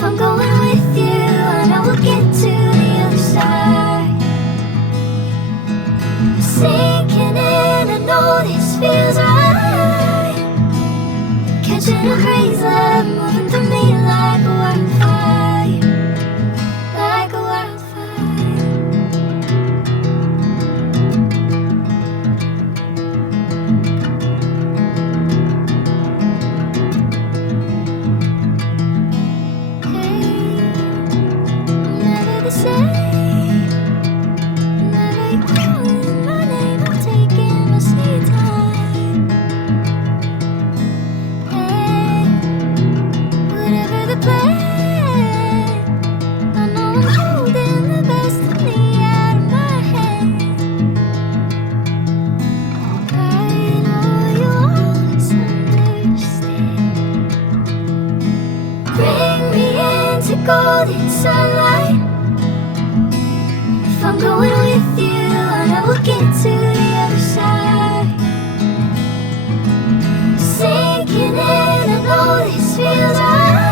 If I'm going with you, I know we'll get to the other side. Sinking in, I know this feels right. Catching a breeze, love moving through me like a wildfire, like a wildfire. Hey, I'm never the same. Never you calling my name, I'm taking my sweet time. Hey, whatever the plan, I know I'm holding the best of me out of my hand. I know you always understand. Bring me into golden sunlight. If I'm going with you, I know we'll get to the other side. Sinking in, I know this feels right.